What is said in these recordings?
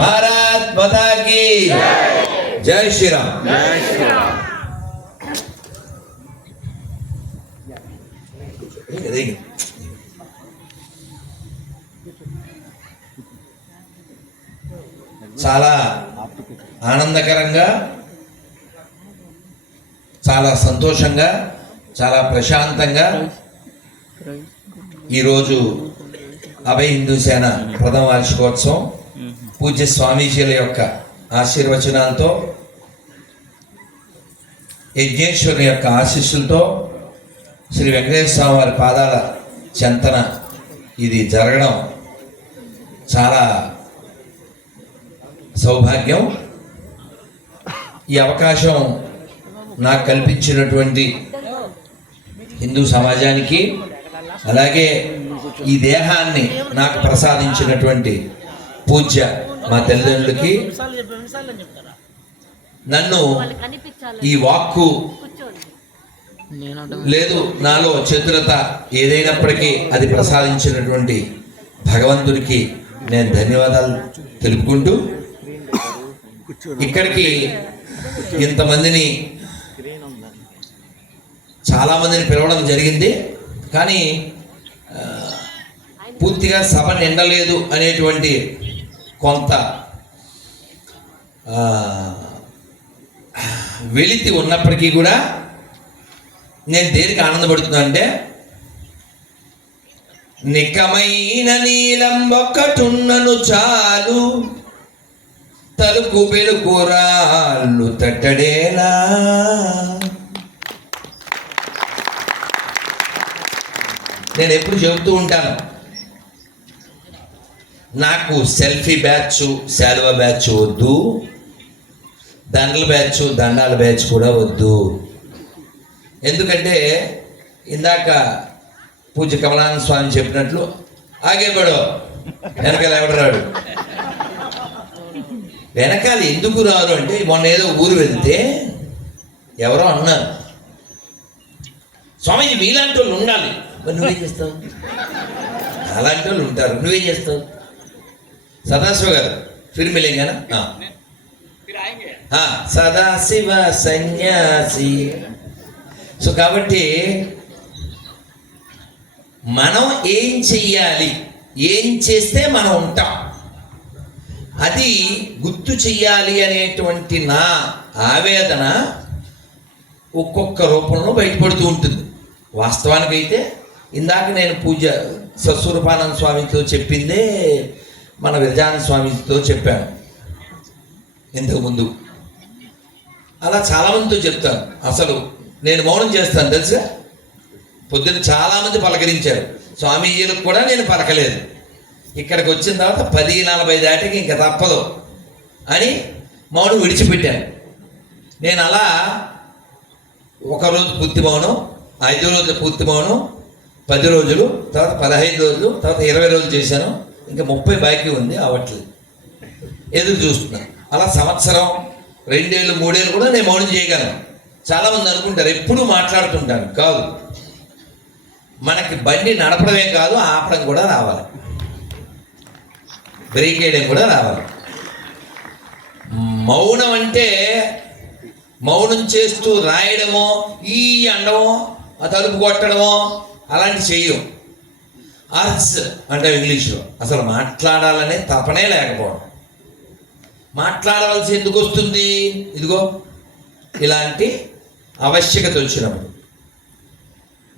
భారత్ మాతా శ్రీరామ్ జై శ్రీరామ్ చాలా ఆనందకరంగా చాలా సంతోషంగా చాలా ప్రశాంతంగా ఈరోజు అభయ హిందూ సేన ప్రథమ వార్షికోత్సవం. పూజ్య స్వామీజీల యొక్క ఆశీర్వచనాలతో యజ్ఞేశ్వరుని యొక్క ఆశీస్సులతో శ్రీ వెంకటేశ్వర స్వామి వారి పాదాల చెంతన ఇది జరగడం చాలా సౌభాగ్యం. ఈ అవకాశం నాకు కల్పించినటువంటి హిందూ సమాజానికి అలాగే ఈ దేహాన్ని నాకు ప్రసాదించినటువంటి పూజ్య మా తల్లిదండ్రులకి నన్ను ఈ వాక్కు లేదు నాలో చతురత ఏదైనప్పటికీ అది ప్రసాదించినటువంటి భగవంతుడికి నేను ధన్యవాదాలు తెలుపుకుంటూ ఇక్కడికి ఇంతమందిని చాలా మందిని పిలవడం జరిగింది. కానీ పూర్తిగా సభ నిండలేదు అనేటువంటి కొంత వెలితి ఉన్నప్పటికీ కూడా నేను దేనికి ఆనందపడుతున్నా అంటే నికమైన నీలం ఒక్కటున్నను చాలు తలుపు వెలుకురాళ్ళు తట్టడేలా. నేను ఎప్పుడు చెబుతూ ఉంటాను నాకు సెల్ఫీ బ్యాచ్ శాలువ బ్యాచ్ వద్దు. దండల బ్యాచ్ దండాల బ్యాచ్ కూడా వద్దు. ఎందుకంటే ఇందాక పూజ కమలానంద స్వామి చెప్పినట్లు ఆగే వెనకాల ఎవడు రాడు? వెనకాల ఎందుకు రారు అంటే మొన్న ఏదో ఊరు వెళ్తే ఎవరో అన్నారు. స్వామీజీ మీలాంటి వాళ్ళు ఉండాలి. మరి నువ్వేం చేస్తావు? అలాంటి వాళ్ళు ఉంటారు. నువ్వేం చేస్తావు? సదాశివ గారు ఫిర్ మిలేంగానా సదాశివ సన్యాసి. సో కాబట్టి మనం ఏం చెయ్యాలి? ఏం చేస్తే మనం ఉంటాం? అది గుర్తు చెయ్యాలి అనేటువంటి నా ఆవేదన ఒక్కొక్క రూపంలో బయటపడుతూ ఉంటుంది. వాస్తవానికి అయితే ఇందాక నేను పూజ సస్వరూపానంద స్వామితో చెప్పిందే మన విరజాన స్వామితో చెప్పాను. ఇంతకుముందు. అలా చాలామందితో చెప్తాను. అసలు నేను మౌనం చేస్తాను తెలుసా? పొద్దున్న చాలామంది పలకరించారు. స్వామీజీలకు కూడా నేను పలకలేదు. ఇక్కడికి వచ్చిన తర్వాత పది నలభై దాటికి ఇంకా తప్పదు అని మౌనం విడిచిపెట్టాను. నేను అలా ఒక రోజు పూర్తి మౌనం ఐదు రోజులు పూర్తి మౌనం పది రోజులు తర్వాత పదహైదు రోజులు తర్వాత ఇరవై రోజులు చేశాను. ఇంకా ముప్పై బాకీ ఉంది అవట్లేదు. ఎదురు చూస్తున్నా అలా సంవత్సరం రెండేళ్ళు మూడేళ్ళు కూడా నేను మౌనం చేయగలను. చాలామంది అనుకుంటారు ఎప్పుడూ మాట్లాడుతుంటాను కాదు. మనకి బండి నడపడమే కాదు ఆపడం కూడా రావాలి. బ్రేక్ వేయడం కూడా రావాలి. మౌనం అంటే మౌనం చేస్తూ రాయడమో ఈ అండమో ఆ తలుపు కొట్టడమో అలాంటి చెయ్యం. ఆర్ట్స్ అంటే ఇంగ్లీష్లో. అసలు మాట్లాడాలనే తపనే లేకపోవడం. మాట్లాడవలసి ఎందుకు వస్తుంది? ఇదిగో ఇలాంటి ఆవశ్యకత వచ్చినప్పుడు.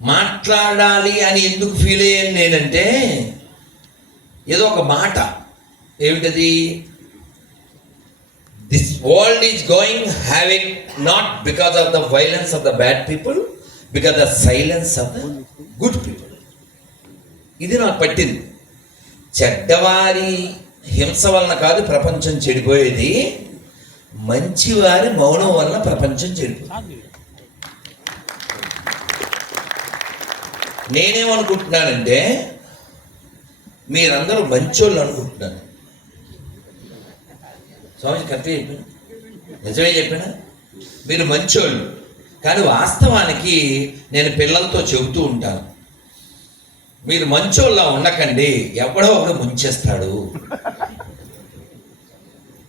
మాట్లాడాలి అని ఎందుకు ఫీల్ అయ్యాను నేనంటే ఏదో ఒక మాట. ఏమిటది? This world is going having not because of the violence of the bad people because the silence of the good people ఇది నాకు పట్టింది. చెడ్డవారి హింస వలన కాదు ప్రపంచం చెడిపోయేది. మంచివారి మౌనం వలన ప్రపంచం చెడిపోయింది నేనేమనుకుంటున్నానంటే మీరందరూ మంచోళ్ళు అనుకుంటున్నాను. స్వామి కరెక్ట్గా చెప్పాను. నిజమే చెప్పానా? మీరు మంచోళ్ళు. కానీ వాస్తవానికి నేను పిల్లలతో చెబుతూ ఉంటాను. మీరు మంచోళ్ళ ఉండకండి ఎవడో ఒకడు ముంచేస్తాడు.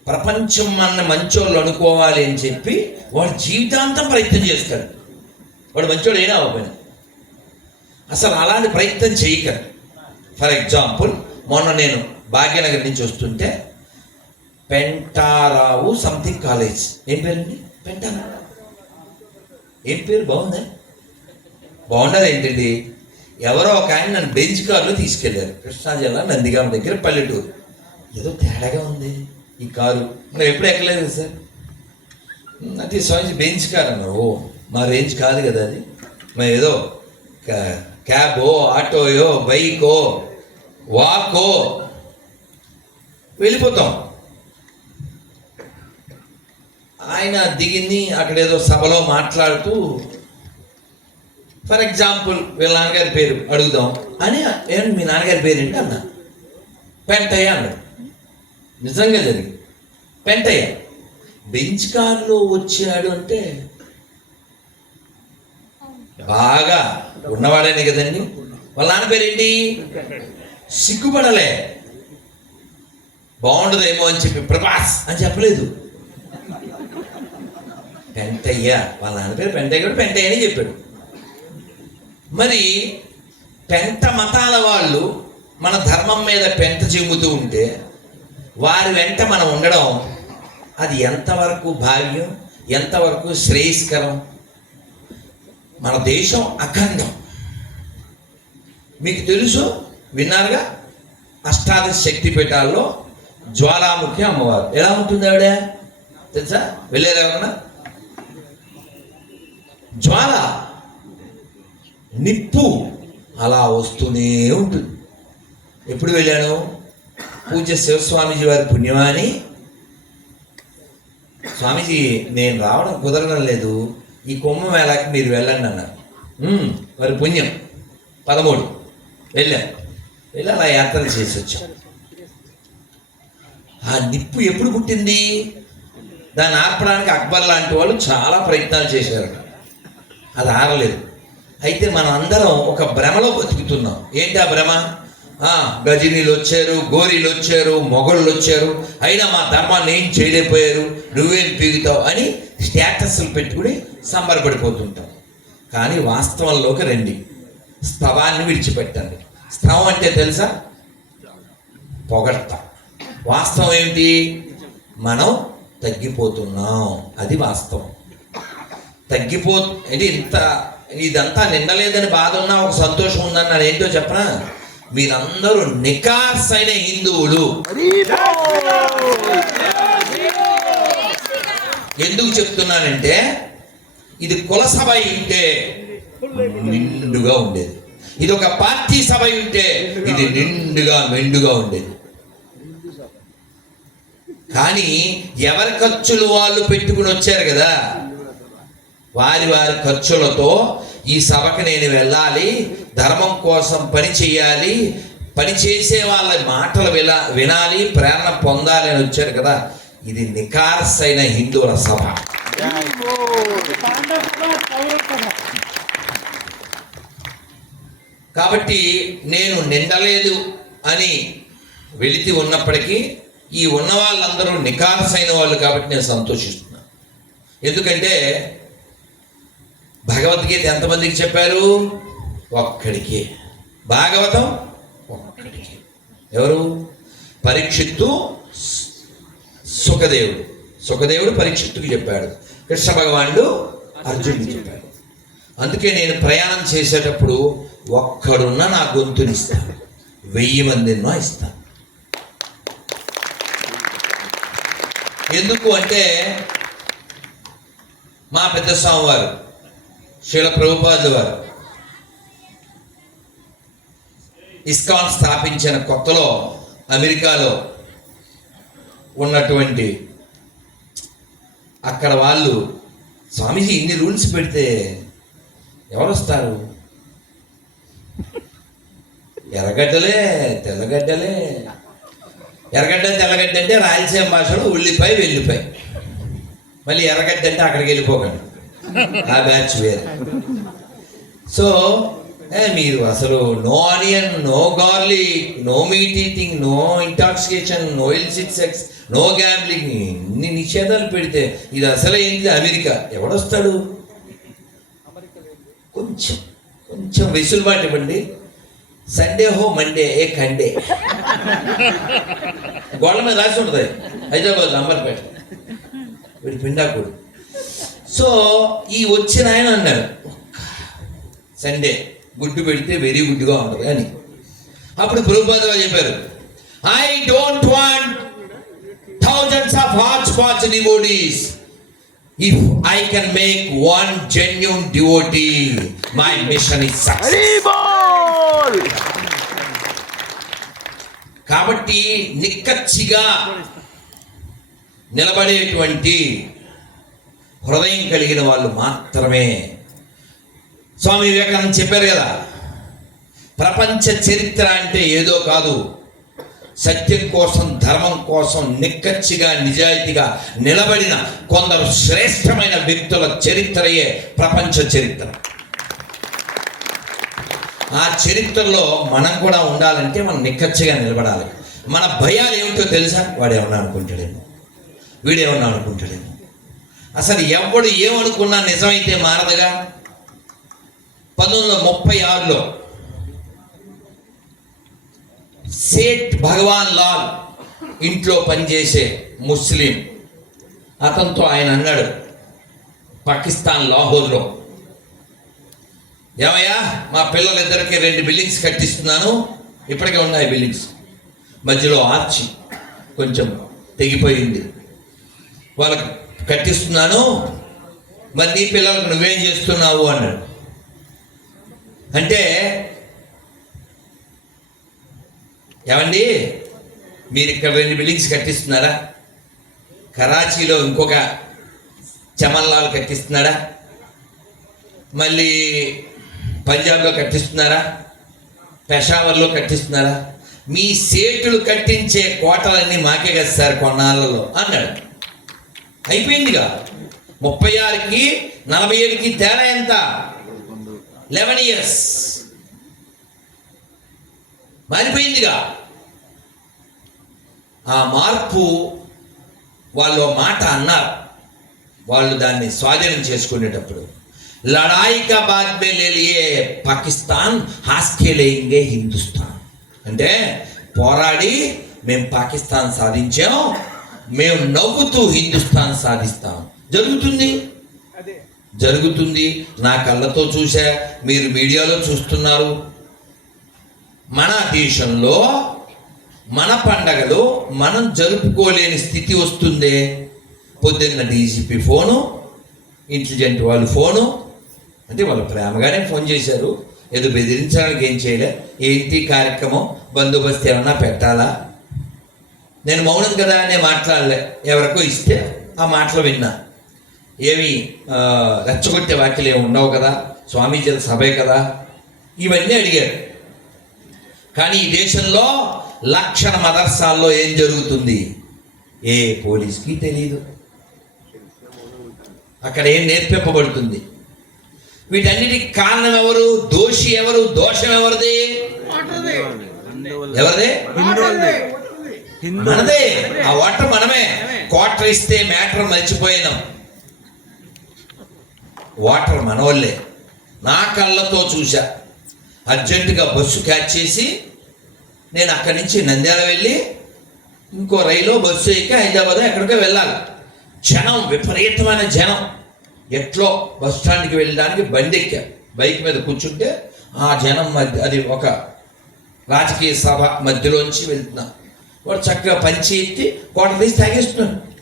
ప్రపంచం మన మంచోళ్ళు అనుకోవాలి అని చెప్పి వాడు జీవితాంతం ప్రయత్నం చేస్తాడు. వాడు మంచోడు అయినా అవ్వని అసలు అలాంటి ప్రయత్నం చేయకరు. ఫర్ ఎగ్జాంపుల్ మొన్న నేను భాగ్యనగర్ నుంచి వస్తుంటే పెంటారావు సంథింగ్ కాలేజ్. ఏం పేరండి? పెంటారావు ఏం పేరు? బాగుందా? బాగుండదు ఏంటండి ఎవరో ఒక ఆయన నన్ను బెంచ్ కారులో తీసుకెళ్ళారు కృష్ణా జిల్లా నందిగామ దగ్గర పల్లెటూరు. ఏదో తేడాగా ఉంది ఈ కారు. మనం ఎప్పుడు ఎక్కలేదు సార్? అది స్వామి బెంచ్ కార్ అన్నారు. ఓ మా రేంజ్ కాదు కదా అది. మరి ఏదో క్యాబో ఆటోయో బైకో వాకో. వెళ్ళిపోతాం. ఆయన దిగింది అక్కడ ఏదో సభలో మాట్లాడుతూ ఫర్ ఎగ్జాంపుల్ వీళ్ళ నాన్నగారి పేరు అడుగుదాం. అని ఏంటి మీ నాన్నగారి పేరు ఏంటి అన్న? పెంటయ్య అన్నాడు. నిజంగా జరిగింది. పెంటయ్య బెంచ్ కార్లో వచ్చాడు అంటే బాగా ఉన్నవాడేనే కదండి. వాళ్ళ నాన్న పేరేంటి సిగ్గుపడలే. బాగుండదేమో అని చెప్పి ప్రభాస్ అని చెప్పలేదు. పెంటయ్య వాళ్ళ నాన్న పేరు పెంటయ్య కూడా పెంటయ్య అని చెప్పాడు. మరి పెంట మతాల వాళ్ళు మన ధర్మం మీద పెంట చెబుతూ ఉంటే వారి వెంట మనం ఉండడం అది ఎంతవరకు భావ్యం ఎంతవరకు శ్రేయస్కరం? మన దేశం అఖండం. మీకు తెలుసు విన్నారుగా? అష్టాదశ శక్తి పీఠాల్లో జ్వాలాముఖి అమ్మవారు. ఎలా ఉంటుంది ఆవిడ? తెలుసా? వెళ్ళారు ఎవరన్నా? జ్వాల. నిప్పు అలా వస్తూనే ఉంటుంది. ఎప్పుడు వెళ్ళాను? పూజ్య శివస్వామీజీ వారి పుణ్యమాని స్వామీజీ నేను రావడం కుదరడం లేదు. ఈ కుంభమేళాకి మీరు వెళ్ళండి అన్నారు. వారి మరి పుణ్యం. పదమూడు. వెళ్ళాం. వెళ్ళి అలా యాత్రలు చేసి వచ్చాం. ఆ నిప్పు ఎప్పుడు పుట్టింది? దాన్ని ఆర్పడానికి అక్బర్ లాంటి వాళ్ళు చాలా ప్రయత్నాలు చేశారు అది ఆరలేదు. అయితే మనం అందరం ఒక భ్రమలో బతుకుతున్నాం. ఏంటి ఆ భ్రమ? గజనీలు వచ్చారు గోరీలు వచ్చారు మొగళ్ళు వచ్చారు అయినా మా ధర్మాన్ని ఏం చేయలేకపోయారు? నువ్వేం పీగుతావు అని స్టేటస్లు పెట్టుకుని సంబరపడిపోతుంటాం. కానీ వాస్తవంలోకి రండి. స్తవాన్ని విడిచిపెట్టండి. స్తవం అంటే తెలుసా? పొగడత. వాస్తవం ఏమిటి? మనం తగ్గిపోతున్నాం. అది వాస్తవం. తగ్గిపో అంటే ఇంత ఇదంతా నిండలేదని బాధ ఉన్నా ఒక సంతోషం ఉందని ఏంటో చెప్పనా? మీరందరూ నికాస్ అయిన హిందువులు. ఎందుకు చెప్తున్నానంటే ఇది కుల సభ ఉంటే నిండుగా ఉండేది. ఇది ఒక పార్టీ సభ ఉంటే ఇది నిండుగా మెండుగా ఉండేది. కానీ ఎవరి ఖర్చులు వాళ్ళు పెట్టుకుని వచ్చారు కదా? వారి వారి ఖర్చులతో ఈ సభకు నేను వెళ్ళాలి ధర్మం కోసం పని చేయాలి పని చేసే వాళ్ళ మాటలు విలా వినాలి ప్రేరణ పొందాలి అని వచ్చారు కదా. ఇది నికార్స్ అయిన హిందువుల సభ కాబట్టి నేను నిండలేదు అని వెళితి ఉన్నప్పటికీ ఈ ఉన్న వాళ్ళందరూ నికార్స్ అయిన వాళ్ళు కాబట్టి నేను సంతోషిస్తున్నాను. ఎందుకంటే భగవద్గీత ఎంతమందికి చెప్పారు? ఒక్కడికి. భాగవతం ఒక్కడికే. ఎవరు? పరీక్షిత్తు సుఖదేవుడు. సుఖదేవుడు పరీక్షిత్తుకి చెప్పాడు. కృష్ణ భగవానుడు అర్జునుడికి చెప్పాడు. అందుకే నేను ప్రయాణం చేసేటప్పుడు ఒక్కడున్న నా గొంతునిస్తాను వెయ్యి మందినో ఇస్తాను. ఎందుకు అంటే మా పెద్ద స్వామివారు శిల ప్రభుపాదులు వారు. ఇస్కాన్ స్థాపించిన కొత్తలో అమెరికాలో ఉన్నటువంటి అక్కడ వాళ్ళు స్వామీజీ ఇన్ని రూల్స్ పెడితే ఎవరు వస్తారు ఎర్రగడ్డలే తెల్లగడ్డలే. ఎర్రగడ్డ తెల్లగడ్డ అంటే రాయలసీమ భాషలో ఉల్లిపాయ వెల్లిపాయ. మళ్ళీ ఎర్రగడ్డ అంటే అక్కడికి వెళ్ళిపోకండి. ఆ బ్యాచ్ వేరు సో ఏ, మీరు అసలు no onion no garlic no meat eating no intoxication no illicit sex no gambling ఇన్ని నిషేధాలు పెడితే ఇది అసలు ఏంటి అమెరికా? ఎవడొస్తాడు? కొంచెం కొంచెం వెసులుబాటు ఇవ్వండి. సండే హో మండే ఏ కండే గోళ్ళ మీద రాసి ఉంటుంది. హైదరాబాద్ అంబర్పేట. వీడి పిండాకుడు. సో ఈ వచ్చిన ఆయన అన్నాడు సండే గుడ్డు పెడితే వెరీ గుడ్డుగా ఉంటుంది అని. అప్పుడు ప్రభుపాద చెప్పారు I don't want thousands of hot spots devotees if I can make one genuine devotee my mission is కాబట్టి నిక్కచ్చిగా నిలబడేటువంటి హృదయం కలిగిన వాళ్ళు మాత్రమే. స్వామి వివేకానంద చెప్పారు కదా ప్రపంచ చరిత్ర అంటే ఏదో కాదు. సత్యం కోసం ధర్మం కోసం నిక్కచ్చిగా నిజాయితీగా నిలబడిన కొందరు శ్రేష్టమైన వ్యక్తుల చరిత్రయే ప్రపంచ చరిత్ర. ఆ చరిత్రలో మనం కూడా ఉండాలంటే మనం నిక్కచ్చిగా నిలబడాలి. మన భయాలు ఏమిటో తెలుసా? వాడు ఏమన్నా అనుకుంటాడేమో. వీడేమన్నా అనుకుంటాడేమో. అసలు ఎవడు ఏమనుకున్నా నిజమైతే మారదుగా? పంతొమ్మిది వందల ముప్పై ఆరులో సేట్ భగవాన్ లాల్ ఇంట్లో పనిచేసే ముస్లిం. అతనితో ఆయన అన్నాడు పాకిస్తాన్ లాహోర్లో ఏమయ్యా మా పిల్లలిద్దరికి రెండు బిల్డింగ్స్ కట్టిస్తున్నాను. ఇప్పటికే ఉన్నాయి బిల్డింగ్స్. మధ్యలో ఆర్చి కొంచెం తెగిపోయింది. వాళ్ళకి కట్టిస్తున్నాను. మరి నీ పిల్లలకు నువ్వేం చేస్తున్నావు అన్నాడు. అంటే ఏమండి? మీరు ఇక్కడ రెండు బిల్డింగ్స్ కట్టిస్తున్నారా? కరాచీలో ఇంకొక చమన్లాల్ కట్టిస్తున్నాడా మళ్ళీ పంజాబ్లో కట్టిస్తున్నారా? పెషావర్లో కట్టిస్తున్నారా? మీ సేటులు కట్టించే కోటలన్నీ మాకే కదా సార్ కొన్నాళ్ళలో అన్నాడు. అయిపోయిందిగా. ముప్పై ఆరుకి నలభై ఏడుకి తేడా ఎంత? Eleven years. మారిపోయిందిగా. ఆ మార్పు వాళ్ళు మాట అన్నారు. వాళ్ళు దాన్ని స్వాధీనం చేసుకునేటప్పుడు. లడాయి మే లే పాకిస్తాన్ హాస్కేలేయింగే హిందుస్థాన్. అంటే పోరాడి మేము పాకిస్తాన్ సాధించాం మేము నవ్వుతూ హిందుస్థాన్ సాధిస్తాం. జరుగుతుంది? జరుగుతుంది. నా కళ్ళతో చూసా మీరు మీడియాలో చూస్తున్నారు. మన దేశంలో మన పండగలు మనం జరుపుకోలేని స్థితి వస్తుందే. పొద్దున్న డీజీపీ ఫోను ఇంటెలిజెంట్ వాళ్ళు ఫోను. అంటే వాళ్ళు ప్రేమగానే ఫోన్ చేశారు. ఏదో బెదిరించడానికి ఏం చేయలే. ఏంటి కార్యక్రమం? బందోబస్తు ఏమన్నా పెట్టాలా? నేను మౌనం కదా నేను మాట్లాడలే. ఎవరికో ఇస్తే ఆ మాటలు విన్నా. ఏమి రెచ్చగొట్టే వాక్యలు ఏమి ఉండవు కదా? స్వామీజీల సభే కదా? ఇవన్నీ అడిగారు. కానీ ఈ దేశంలో లక్షణ మదర్సాల్లో ఏం జరుగుతుంది? ఏ పోలీస్కి తెలియదు అక్కడ ఏం నేర్పింపబడుతుంది? వీటన్నిటికి కారణం ఎవరు? దోషి ఎవరు? దోషం ఎవరిది? ఎవరిది? మనదే. ఆ ఓటర్ మనమే. క్వార్టర్ ఇస్తే మ్యాటర్ మర్చిపోయినాం. వాటర్ మనోళ్ళే. నా కళ్ళతో చూసా అర్జెంటుగా బస్సు క్యాచ్ చేసి నేను అక్కడి నుంచి నంద్యాల వెళ్ళి ఇంకో రైలు బస్సు ఎక్కి హైదరాబాద్ ఎక్కడికో వెళ్ళాలి. జనం విపరీతమైన జనం ఎట్లో బస్ స్టాండ్కి వెళ్ళడానికి బండి ఎక్కా. బైక్ మీద కూర్చుంటే ఆ జనం మధ్య అది ఒక రాజకీయ సభ మధ్యలోంచి వెళ్తున్నా. వాడు చక్కగా పంచి ఎత్తి కోట తీసి తాగేస్తున్నాడు.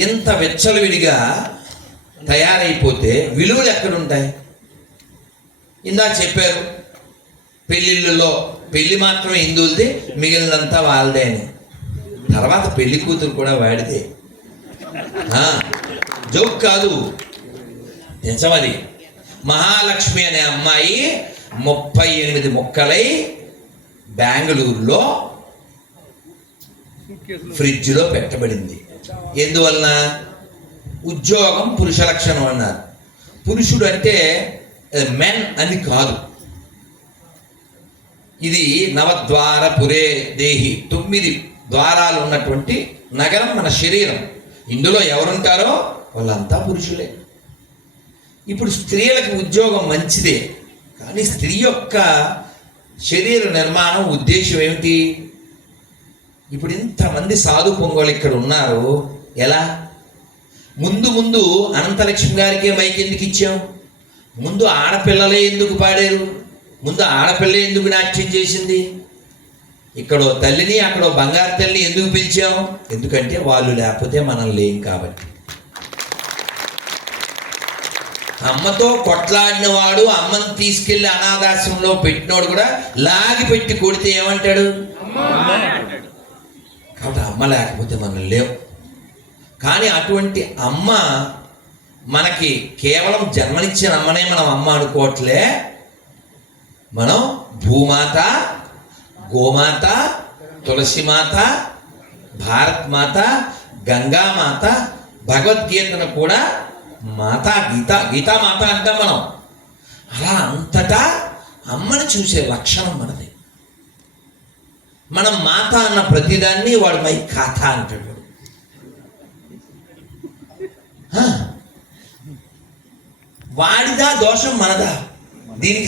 ఇంత వెచ్చలు విడిగా తయారైపోతే విలువలు ఎక్కడుంటాయి? ఇందాక చెప్పారు పెళ్ళిళ్ళలో పెళ్ళి మాత్రమే హిందువులది మిగిలినంతా వాళ్ళదే అని. తర్వాత పెళ్ళి కూతురు కూడా వాడిదే. జోక్ కాదు. నిజమది మహాలక్ష్మి అనే అమ్మాయి ముప్పై ఎనిమిది ముక్కలై బెంగళూరులో ఫ్రిడ్జ్లో పెట్టబడింది. ఎందువలన? ఉద్యోగం పురుష లక్షణం అన్నారు. పురుషుడు అంటే మెన్ అని కాదు. ఇది నవద్వార పురే దేహి. తొమ్మిది ద్వారాలు ఉన్నటువంటి నగరం మన శరీరం. ఇందులో ఎవరుంటారో? వాళ్ళంతా పురుషులే. ఇప్పుడు స్త్రీలకు ఉద్యోగం మంచిదే. కానీ స్త్రీ యొక్క శరీర నిర్మాణం ఉద్దేశం ఏమిటి? ఇప్పుడు ఇంతమంది సాధు పొంగోలు ఇక్కడ ఉన్నారు. ఎలా? ముందు ముందు అనంతలక్ష్మి గారికే మైక్ ఎందుకు ఇచ్చాం? ముందు ఆడపిల్లలే ఎందుకు పాడారు? ముందు ఆడపిల్ల ఎందుకు నాట్యం చేసింది? ఇక్కడో తల్లిని అక్కడో బంగారు తల్లిని ఎందుకు పిలిచాం? ఎందుకంటే వాళ్ళు లేకపోతే మనం లేం కాబట్టి. అమ్మతో కొట్లాడిన వాడు అమ్మని తీసుకెళ్ళి అనాథాశ్రమంలో పెట్టినోడు కూడా లాగి పెట్టి కొడితే ఏమంటాడు? కాబట్టి అమ్మ లేకపోతే మనం లేవు కానీ అటువంటి అమ్మ మనకి కేవలం జన్మనిచ్చిన అమ్మనే మనం అమ్మ అనుకోవట్లే. మనం భూమాత గోమాత తులసిమాత భారత్ మాత గంగామాత భగవద్గీతను కూడా మాత గీత గీతామాత అంటాం మనం. అలా అంతటా అమ్మని చూసే లక్షణం మనది. మనం మాత అన్న ప్రతిదాన్ని వాడు మై కాథ అంటాడు. వాడిదా దోషం మనదా? దీనికి